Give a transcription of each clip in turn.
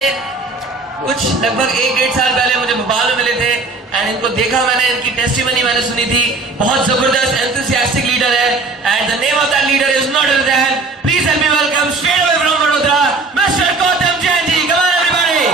कुछ लगभग 1-1.5 साल पहले मुझे भोपाल में मिले थे एंड इनको देखा मैंने, इनकी टेस्टिमनी मैंने सुनी थी। बहुत जबरदस्त एंथुसियास्टिक लीडर है and the name of that leader is not other than, please help me welcome straight away from Vadodara mister Gautam Jain ji. Come on everybody.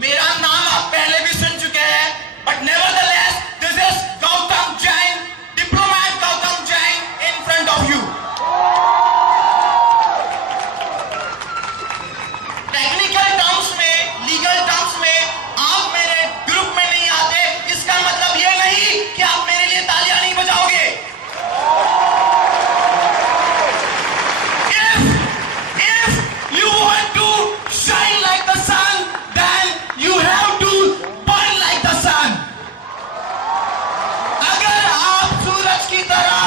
मेरा नाम आप पहले भी सुन चुके हैं, but nevertheless this is Gautam Jain, diplomat Gautam Jain in front of you. Technical terms में, legal terms में आप मेरे ग्रुप में नहीं आते, इसका मतलब ये नहीं कि आप मेरे लिए तालियां नहीं बजाओगे। If you want to shine like the sun, then you have to burn like the sun. अगर आप सूरज की तरह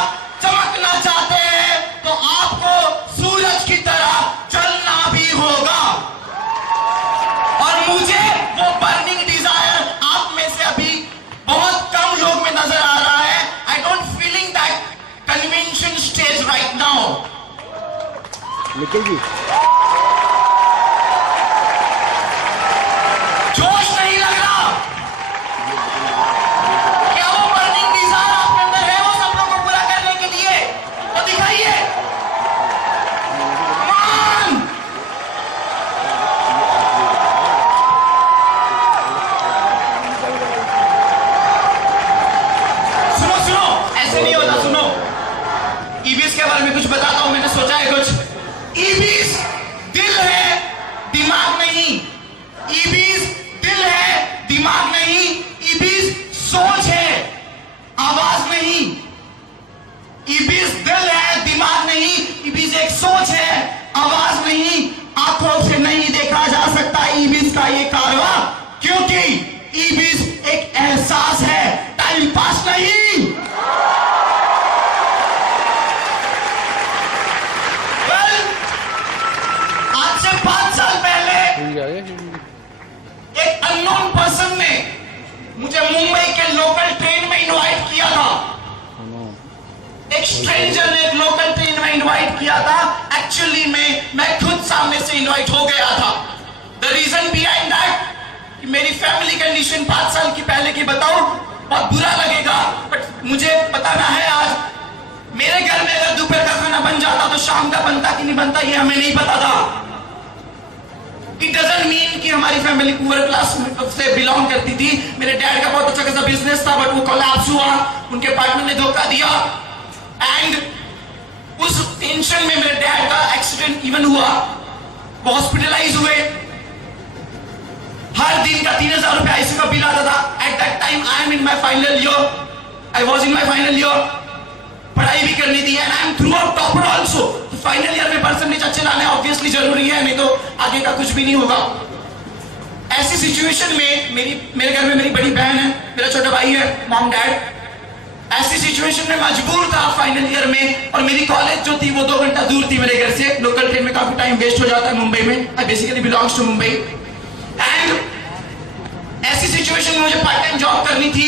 चमकना चाहते हैं तो आपको सूरज की तरह जलना भी होगा। और मुझे वो बर्निंग डिजायर आप में से अभी बहुत कम लोग में नजर आ रहा है। I don't feeling that convention stage right now. निकल जी जोश नहीं लग रहा। क्या वो बर्निंग डिजायर आपके अंदर है, वो सपनों को पूरा करने के लिए? वो दिखाइए। Come on! सुनो सुनो, ऐसे नहीं होता। सुनो, ईवीएस के बारे में कुछ बताता हूं, मैंने सोचा है कुछ। ईवीएस दिल है, दिमाग नहीं। ईवीएस दिल है, दिमाग नहीं। ईवीएस सोच है, आवाज नहीं। ईवीएस दिल है, दिमाग नहीं। ईवीएस एक सोच है, आवाज नहीं। आंखों से नहीं देखा जा सकता ईवीएस का ये कारवां, क्योंकि ईवीएस एक एहसास है, टाइम पास नहीं। आज से 5 साल पहले एक अननोन पर्सन ने मुझे मुंबई के लोकल ट्रेन में इनवाइट किया था। एक स्ट्रेंजर ने एक लोकल ट्रेन में इनवाइट किया था। एक्चुअली मैं खुद सामने से इनवाइट हो गया था। द रीजन बिहाइंड दैट कि मेरी फैमिली कंडीशन 5 साल की पहले की बताऊं, बहुत बुरा लगेगा, बट मुझे बताना है आज। मेरे घर में अगर दोपहर का खाना बन जाता तो शाम का बनता कि नहीं बनता ये हमें नहीं पता था। इट डजंट मीन कि हमारी फैमिली पुअर क्लास से बिलोंग करती थी। मेरे डैड का बहुत अच्छा खासा बिजनेस था, बट वो कोलैप्स हुआ, उनके पार्टनर ने धोखा दिया एंड उस टेंशन में मेरे डैड का एक्सीडेंट इवन हुआ, वो हॉस्पिटलाइज हुए। हर दिन का 3000 रुपया आईसीयू का बिल आता था। At that time I am in my final year, I was in my final year. पढ़ाई भी करनी थी and I am through out topper also. Final year में परसेंटेज अच्छे लाने ऑब्वियसली जरूरी है, नहीं तो आगे का कुछ भी नहीं होगा। ऐसी सिचुएशन में मेरे घर में मेरी बड़ी बहन है, मेरा छोटा भाई है, मॉम डैड। ऐसी सिचुएशन में मजबूर था फाइनल ईयर में, और मेरी कॉलेज जो थी वो 2 घंटा दूर थी मेरे घर से। लोकल ट्रेन में काफी टाइम वेस्ट हो जाता है मुंबई में। I basically belongs to Mumbai and ऐसी सिचुएशन में मुझे पार्ट टाइम जॉब करनी थी,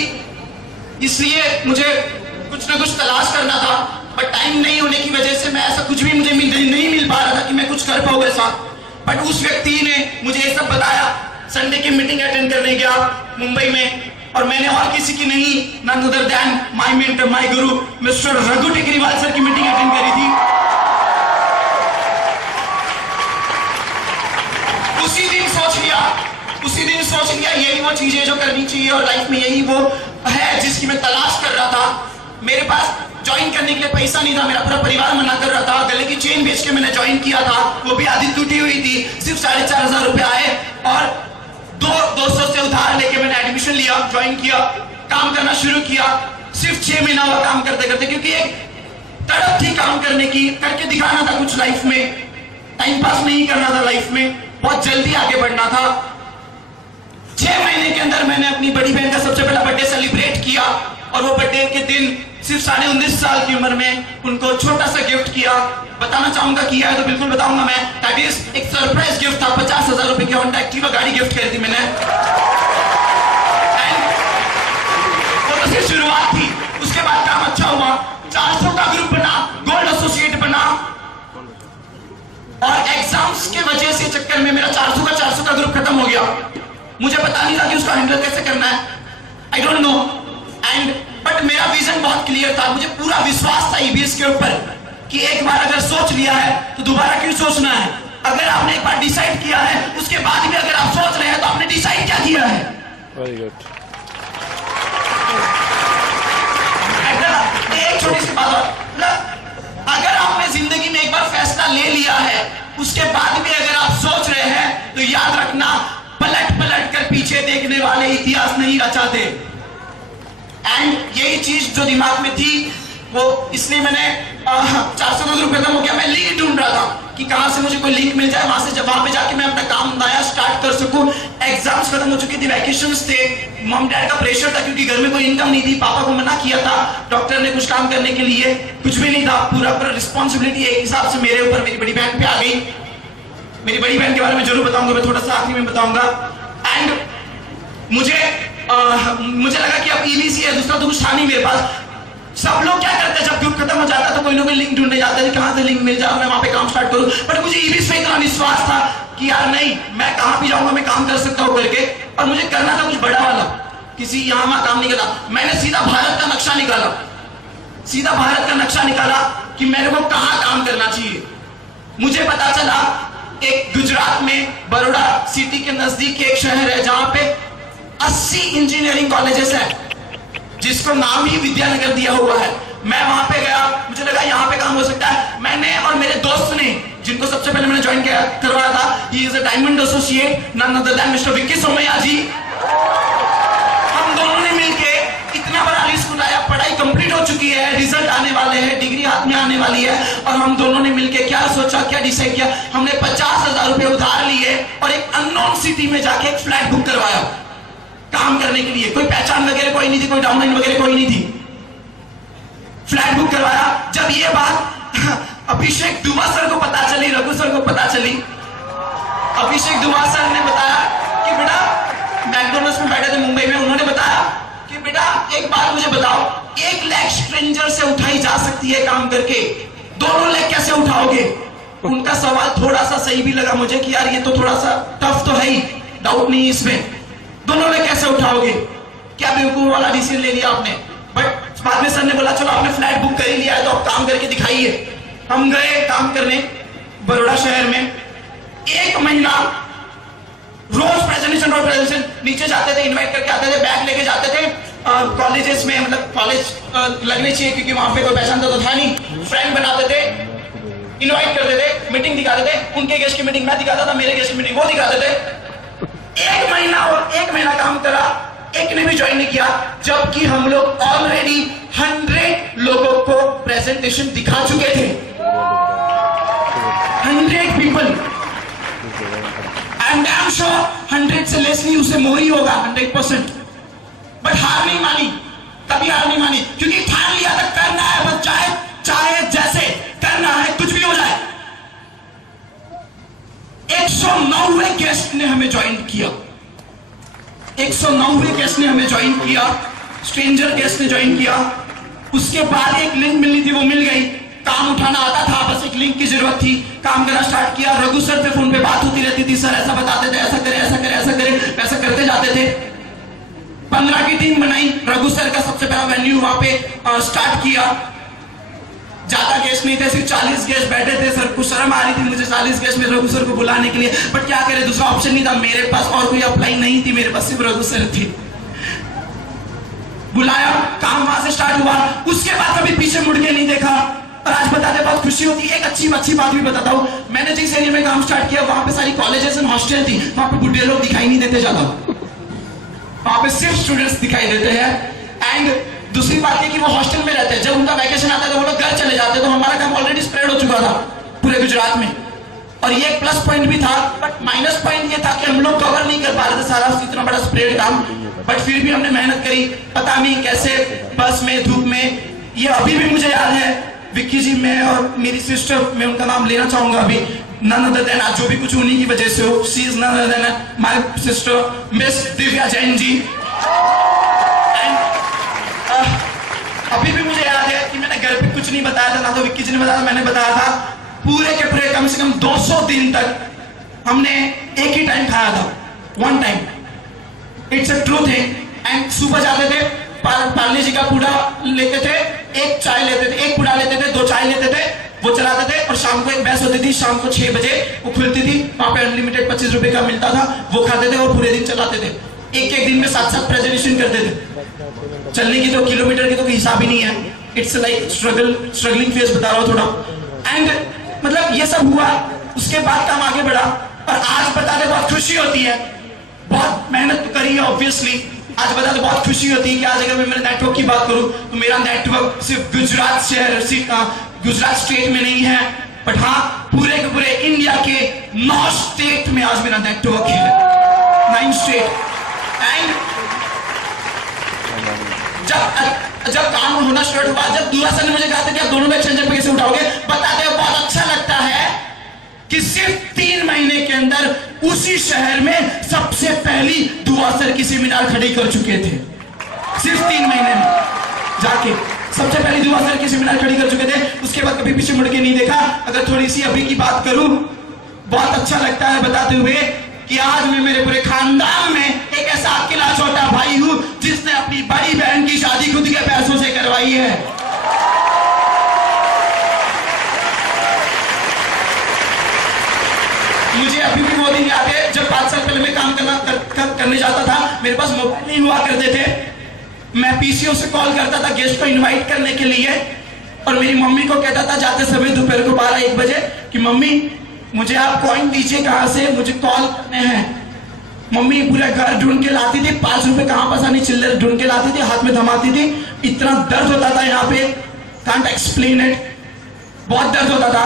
इसलिए मुझे कुछ ना कुछ तलाश करना था, बट टाइम नहीं होने की वजह से मैं ऐसा कुछ भी मुझे नहीं मिल पा रहा था कि मैं कुछ कर पाऊँ ऐसा। बट उस व्यक्ति ने मुझे ये सब बताया। संडे की मीटिंग अटेंड करने गया मुंबई में, और मैंने और किसी की नहीं, none other than my mentor, my guru mister Raghu Tekriwal sir की मीटिंग अटेंड करी थी। उसी दिन सोच लिया यही वो चीजें जो करनी चाहिए, और लाइफ में यही वो है जिसकी मैं तलाश कर रहा था। मेरे पास ज्वाइन करने के लिए पैसा नहीं था, मेरा पूरा परिवार मना कर रहा था। गले की चेन बेच के मैंने ज्वाइन किया था, वो भी आधी टूटी हुई थी। सिर्फ 4500 रुपया आए और 200 से उधार लेके मैंने एडमिशन लिया, ज्वाइन किया, काम करना शुरू किया। सिर्फ 6 महीना हुआ काम करते करते, क्योंकि एक तड़प थी काम करने की, करके दिखाना था कुछ लाइफ में, टाइम पास नहीं करना था लाइफ में, बहुत जल्दी आगे बढ़ना था। 6 महीने के अंदर मैंने अपनी बड़ी बहन का सबसे पहला बर्थडे सेलिब्रेट किया, और वो बर्थडे के दिन सिर्फ 19.5 साल की उम्र में उनको छोटा सा गिफ्ट किया। बताना चाहूंगा किया है तो बिल्कुल बताऊंगा मैं। दैट इज एक सरप्राइज गिफ्ट था। 50,000 रुपए की होंडा एक्टिवा गाड़ी गिफ्ट करी थी मैंने। वजह से चक्कर में मेरा 400 का ग्रुप खत्म हो गया। मुझे पता नहीं था कि उसको हैंडल कैसे करना है, I don't know. And but मेरा विजन बहुत क्लियर था, मुझे पूरा विश्वास था ईबीएस के ऊपर कि एक बार अगर सोच लिया है तो दोबारा क्यों सोचना है। अगर आपने एक बार डिसाइड किया है, उसके बाद भी अगर आप सोच रहे हैं तो आपने डिसाइड क्या किया है। Very good. एक छोटी सी बात और, अगर आपने जिंदगी में एक बार फैसला ले लिया है, उसके बाद भी अगर आप सोच रहे हैं तो याद रखना, पलट पलट कर पीछे देखने वाले इतिहास नहीं रचाते। एंड यही चीज जो दिमाग में थी वो इसलिए मैंने 400 का ग्रुप खत्म हो गया, मैं लिंक ढूंढ रहा था कि कहां से मुझे कोई लिंक मिल जाए, वहां से वहां पे जाके मैं अपना काम नया स्टार्ट कर सकूं। एग्जाम्स खत्म हो चुकी थी, वैकेशंस थे, मॉम डैड का प्रेशर था क्योंकि घर में कोई इनकम नहीं थी। पापा को मना किया था डॉक्टर ने कुछ काम करने के लिए, कुछ भी नहीं था, पूरा पूरा रिस्पॉन्सिबिलिटी एक हिसाब से मेरे ऊपर मेरी बड़ी बहन पे आ गई। मेरी बड़ी बहन के बारे में जरूर बताऊंगा, मैं थोड़ा सा आखिरी में बताऊंगा। एंड मुझे लगा कि अब ईबीसी है, दूसरा तो कुछ था नहीं मेरे पास। सब लोग क्या करते हैं, जब ग्रुप खत्म हो जाता है तो कोई ना कोई लिंक ढूंढने जाते थे, कहां से लिंक मिल जाए मैं वहां पे काम स्टार्ट करूं। बट मुझे ईबीसी में इतना विश्वास था कि यार नहीं, मैं कहां भी जाऊंगा मैं काम कर सकता हूं करके, और मुझे करना था कुछ बड़ा वाला, किसी यहां वहां काम नहीं करना। मैंने सीधा भारत का नक्शा निकाला, सीधा भारत का नक्शा निकाला कि मेरे को कहां काम करना चाहिए। मुझे पता चला एक गुजरात में बड़ौदा सिटी के नजदीक एक शहर है जहां पे 80 इंजीनियरिंग कॉलेजेस है, जिसको नाम ही विद्यानगर दिया हुआ है। मैं वहां पे गया, मुझे लगा यहाँ पे काम हो सकता है। मैंने और मेरे दोस्त ने, जिनको सबसे पहले मैंने ज्वाइन करवाया था, he is a diamond associate, none other than mister Vicky Somaiya ji. हम दोनों ने मिलके इतना बड़ा लिस्ट बनाया, पढ़ाई कंप्लीट हो चुकी है, रिजल्ट आने वाले हैं, डिग्री हाथ में आने वाली है, और हम दोनों ने मिलके क्या सोचा, क्या डिसाइड किया, हमने 50,000 रुपए उधार लिए और एक अननोन सिटी में जाके एक फ्लैट बुक करवाया काम करने के लिए। कोई पहचान वगैरह कोई नहीं थी, कोई डाउनलाइन वगैरह कोई नहीं थी। फ्लैट बुक करवाया। जब ये बात अभिषेक दुबा सर को पता चली, रघु सर को पता चली, अभिषेक दुबा सर ने बताया कि बेटा, मैकडोनल्ड्स में बैठे थे मुंबई में, उन्होंने बताया कि बेटा एक बात मुझे बताओ, 1 लाख स्ट्रेंजर से उठाई जा सकती है काम करके, 2 लाख कैसे उठाओगे। उनका सवाल थोड़ा सा सही भी लगा मुझे कि यार ये तो थोड़ा सा टफ तो है ही, डाउट नहीं इसमें, 2 लाख कैसे उठाओगे, क्या बेवकूफ वाला डिसीजन ले लिया आपने। बट बाद में सर ने बोला चलो आपने फ्लैट बुक कर ही लिया है तो आप काम करके दिखाइए। हम गए काम करने बड़ौदा शहर में, 1 महीना रोज प्रेजेंटेशन नीचे जाते थे, इनवाइट करके आते थे, बैग लेके जाते थे कॉलेजेस में, मतलब कॉलेज लगने चाहिए क्योंकि वहां पे कोई पहचानता तो था नहीं। फ्रेंड बनाते थे, इनवाइट करते थे, मीटिंग दिखाते थे, उनके गेस्ट की मीटिंग मैं दिखाता था, मेरे गेस्ट की मीटिंग वो दिखाते थे। 1 महीना काम करा, एक ने भी ज्वाइन नहीं किया, जबकि हम लोग ऑलरेडी 100 लोगों को प्रेजेंटेशन दिखा चुके थे। 100 people, and I am sure 100 से लेस नहीं, उससे मोर ही होगा 100%। बट हार नहीं मानी, कभी हार नहीं मानी, क्योंकि ठान लिया था करना है, बस चाहे जैसे करना है, कुछ भी हो जाए। 190 गेस्ट ने हमें ज्वाइन किया, 190 गेस्ट ने हमें ज्वाइन किया, स्ट्रेंजर गेस्ट ने ज्वाइन किया। उसके बाद एक लिंक मिलनी थी, वो मिल गई, काम उठाना आता था, बस एक लिंक की जरूरत थी, काम करना स्टार्ट किया। रघु सर पे फोन पे बात होती रहती थी, सर ऐसा बताते थे, ऐसा करे ऐसा करे ऐसा करे, वैसा करते जाते थे। 15 की टीम बनाई, रघु सर का सबसे पहला वेन्यू वहां पे स्टार्ट किया। ज्यादा गेस्ट नहीं थे, सिर्फ 40 गेस्ट बैठे थे। सर कुछ शर्म आ रही थी मुझे 40 गेस्ट में रघु सर को बुलाने के लिए, बट क्या करे, दूसरा ऑप्शन नहीं था मेरे पास, और कोई अप्लाई नहीं थी, मेरे पास सिर्फ रघु सर थी। बुलाया, काम वहां से स्टार्ट हुआ, उसके बाद कभी पीछे मुड़ के नहीं देखा। और आज बताते बहुत खुशी होती है। एक अच्छी बात भी बताता हूँ, मैंने जिस एरिया में काम स्टार्ट किया वहां पे सारी कॉलेजेस एंड हॉस्टल थी, वहां पे बुढ़े लोग दिखाई नहीं देते ज्यादा, वहां पे सिर्फ स्टूडेंट्स दिखाई देते हैं। एंड दूसरी बात है कि वो हॉस्टल में रहते हैं, जब उनका वैकेशन आता है तो वो लोग घर चले जाते हैं, तो हमारा काम ऑलरेडी स्प्रेड हो चुका था पूरे गुजरात में। और ये एक प्लस पॉइंट भी था, बट माइनस पॉइंट ये था कि हम लोग कवर नहीं कर पा रहे थे सारा इतना बड़ा स्प्रेड काम। बट फिर भी हमने मेहनत करी, पता नहीं कैसे, बस में, धूप में। ये अभी भी मुझे याद है, विक्की जी, मैं और मेरी सिस्टर, मैं उनका नाम लेना चाहूंगा अभी, नन अदर देन, आज जो भी कुछ उन्हीं की वजह से हो, she is none other than my sister miss Divya Jain ji. अभी भी मुझे याद है कि मैंने घर पे कुछ नहीं बताया था, ना तो विक्की जी ने बताया था, मैंने बताया था। पूरे के पूरे कम से कम 200 दिन तक हमने एक ही टाइम खाया था, one time, it's a true thing. And सुबह जाते थे, पार्ले जी का पूड़ा लेते थे, एक चाय लेते थे, एक पूड़ा लेते थे, 2 चाय लेते थे, वो चलाते थे। और शाम को एक भैंस होती थी, शाम को 6 बजे वो खुलती थी, वहां पे अनलिमिटेड 25 रुपए का मिलता था, वो खाते थे और पूरे दिन चलाते थे। एक दिन में 7 प्रेजेंटेशन करते थे। चलने की तो किलोमीटर की तो हिसाब ही नहीं है। इट्स लाइक स्ट्रगलिंग फेज बता रहा हूँ थोड़ा। एंड मतलब ये सब हुआ, उसके बाद काम आगे बढ़ा और आज बताते बहुत खुशी होती है। बहुत मेहनत तो करी है ऑब्वियसली, आज बताते बहुत खुशी होती है कि आज अगर मैं मेरे नेटवर्क की बात करूं तो मेरा नेटवर्क सिर्फ गुजरात शहर गुजरात स्टेट में नहीं है, बट हाँ पूरे के पूरे इंडिया के 9 स्टेट में आज मेरा नेटवर्क है, 9 स्टेट। एंड जब काम होना स्टार्ट हुआ, जब दुआ सर ने मुझे कहा था कि आप दोनों में एक्सचेंजर पे कैसे उठाओगे, बताते हुए बहुत अच्छा लगता है कि सिर्फ 3 महीने के अंदर उसी शहर में सबसे पहली दुआ सर की सेमिनार खड़ी कर चुके थे। सिर्फ 3 महीने में जाके सबसे पहली दुआ सर की सेमिनार खड़ी कर चुके थे। उसके बाद कभी पीछे मुड़ के नहीं देखा। अगर थोड़ी सी अभी की बात करूं, बहुत अच्छा लगता है बताते हुए कि आज मैं मेरे पूरे खानदान में एक ऐसा अकेला छोटा भाई हूं जिसने अपनी बड़ी बहन की शादी खुद के पैसों से करवाई है। मुझे अभी भी वो दिन याद है जब 5 साल पहले मैं काम करने जाता था, मेरे पास मोबाइल नहीं हुआ करते थे। मैं पीसीओ से कॉल करता था गेस्ट को इनवाइट करने के लिए, और मेरी मम्मी को कहता था जाते समय दोपहर को 12-1 बजे कि मम्मी मुझे आप कॉइन दीजिए, कहां से, मुझे कॉल करने हैं। मम्मी पूरा घर ढूंढ के लाती थी, 5 रुपए कहां पसानी चिल्लर ढूंढ के लाती थी, हाथ में थमाती थी। इतना दर्द होता था यहाँ पे, कांट एक्सप्लेन इट, बहुत दर्द होता था।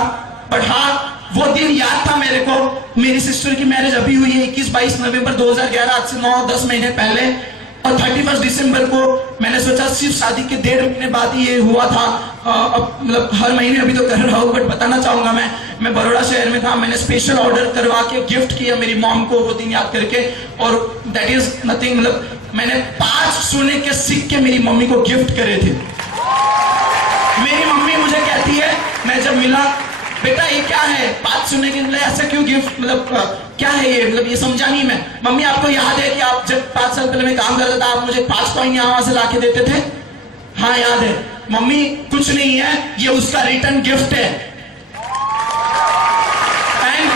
बट हाँ वो दिन याद था मेरे को। मेरी सिस्टर की मैरिज अभी हुई है 21-22 नवंबर 2011, आज से 9-10 महीने पहले। और 31 दिसंबर को मैंने सोचा सिर्फ शादी के 1.5 महीने बाद ही ये हुआ था। अब मतलब हर महीने अभी तो कर रहा हूँ, बट बताना चाहूंगा मैं बड़ौदा शहर में था। मैंने स्पेशल ऑर्डर करवा के गिफ्ट किया मेरी मॉम को वो दिन याद करके, और दैट इज नथिंग, मतलब मैंने 5 सोने के सिक्के मेरी मम्मी को गिफ्ट करे थे। मेरी मम्मी मुझे कहती है, मैं जब मिला, बेटा ये क्या है, 5 सोने के, मतलब ऐसा क्यों गिफ्ट, मतलब क्या है ये, मतलब ये समझा नहीं मैं। मम्मी आपको याद है कि आप जब 5 साल पहले मैं काम करता था, आप मुझे 5 कॉइन यहाँ से लाके देते थे? हाँ याद है। मम्मी कुछ नहीं है, ये उसका रिटर्न गिफ्ट है। एंड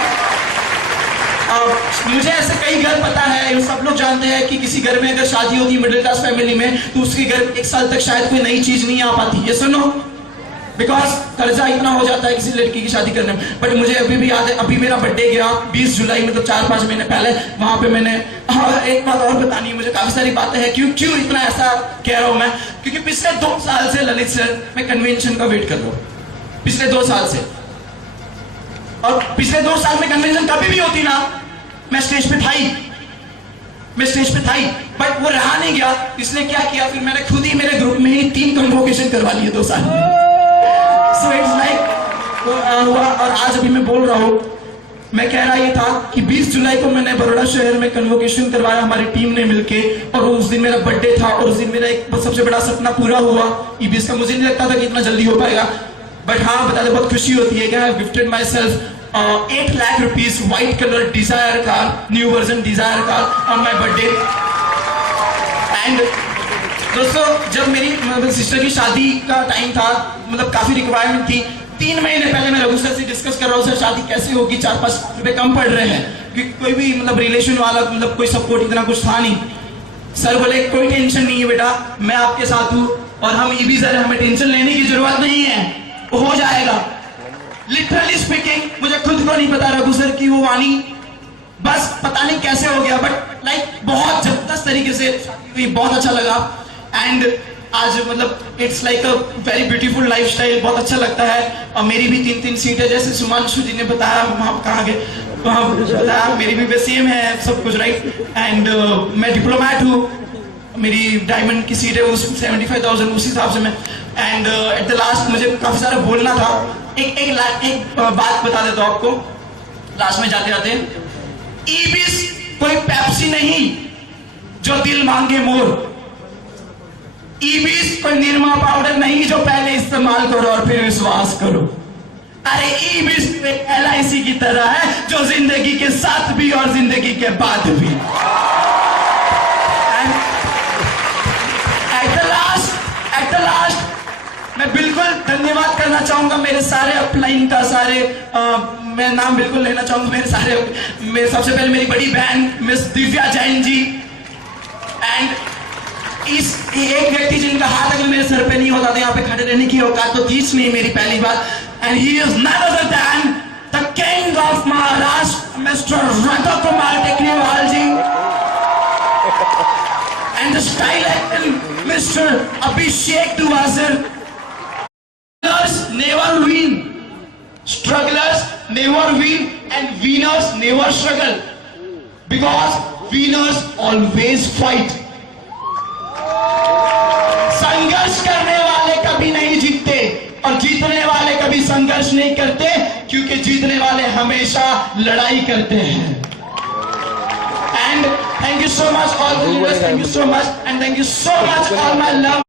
मुझे ऐसे कई घर पता है, सब लोग जानते हैं कि किसी घर में अगर शादी होगी मिडिल क्लास फैमिली में, तो उसके घर 1 साल तक शायद कोई नई चीज नहीं आ पाती। ये सुनो, बिकॉज कर्जा इतना हो जाता है किसी लड़की की शादी करने में। बट मुझे अभी भी याद है, अभी मेरा बर्थडे गया 20 जुलाई, मतलब 4-5 महीने पहले, वहां पे मैंने, हाँ एक बात और बतानी है मुझे, काफी सारी बातें हैं। क्यों इतना ऐसा कह रहा हूं मैं, क्योंकि पिछले 2 साल से ललित सर मैं कन्वेंशन का वेट कर रहा हूं, पिछले 2 साल से। और पिछले 2 साल में कन्वेंशन कभी भी होती ना, मैं स्टेज पे था ही, बट वो रहा नहीं गया। इसलिए क्या किया, फिर मैंने खुद ही मेरे ग्रुप में ही 3 कन्वोकेशन करवा लिए 2 साल में। So it's like, हुआ। और आज अभी मैं बोल रहा हूँ, मैं कह रहा ये था कि 20 जुलाई को मैंने बड़ौदा शहर में कन्वोकेशन करवाया हमारी टीम ने मिलके, और उस दिन मेरा बर्थडे था, और उस दिन मेरा एक सबसे बड़ा सपना पूरा हुआ ईबीएस का। मुझे नहीं लगता था कि इतना जल्दी हो पाएगा, बट हाँ बताते बहुत खुशी होती है कि I have gifted myself 8 lakh rupees white colour Dzire car, new version Dzire car on my birthday. And दोस्तों जब मेरी सिस्टर की शादी का टाइम था, मतलब काफी रिक्वायरमेंट थी, 3 महीने पहले मैं रघु सर से डिस्कस कर रहा हूँ, सर शादी कैसे होगी, 4-5 रुपए कम पड़ रहे हैं, क्योंकि कोई भी मतलब रिलेशन वाला मतलब कोई सपोर्ट इतना कुछ था नहीं। सर बोले कोई टेंशन नहीं है बेटा, मैं आपके साथ हूँ, और हम ईबी सर, हमें टेंशन लेने की जरूरत नहीं है, हो जाएगा। लिटरली स्पीकिंग मुझे खुद को नहीं पता रघु सर की वो वाणी, बस पता नहीं कैसे हो गया, बट लाइक बहुत जबरदस्त तरीके से शादी हुई, बहुत अच्छा लगा। एंड आज मतलब it's like a very beautiful lifestyle, बहुत अच्छा लगता है। और मेरी भी 3-3 सीट है, जैसे सुमांशु जी ने बताया, वहाँ कहाँ गए, वहाँ बताया मेरी भी सेम है सब कुछ, राइट। एंड मैं डिप्लोमेट हूँ, मेरी डायमंड की सीट है उस 75,000 उस हिसाब से मैं। एंड एट द लास्ट मुझे काफी सारा बोलना था, एक बात बता देता हूँ आपको लास्ट में जाते जाते। ईबीस कोई पेप्सी नहीं जो दिल मांगे मोर, ईबीस कोई निरमा पाउडर नहीं जो पहले इस्तेमाल करो और फिर विश्वास करो। अरे LIC की तरह है, जो जिंदगी के साथ भी और जिंदगी के बाद भी। At the last, मैं बिल्कुल धन्यवाद करना चाहूंगा मेरे सारे अपलाइन का, मैं नाम बिल्कुल लेना चाहूंगा मेरे सबसे पहले मेरी बड़ी बहन मिस दिव्या जैन जी, एंड इस एक व्यक्ति जिनका हाथ अगर मेरे सर पे नहीं होता तो यहाँ पे खड़े रहने की औकात तो थी नहीं मेरी, पहली बात। And he is none other than the king of Maharashtra mister Raghu Kumar Tekriwal ji, and the style icon mister Abhishek Duvasar. Never win, strugglers never win, and winners never struggle, because winners always fight. संघर्ष करने वाले कभी नहीं जीतते और जीतने वाले कभी संघर्ष नहीं करते, क्योंकि जीतने वाले हमेशा लड़ाई करते हैं। And thank you so much all the viewers, thank you so much, and thank you so much all my love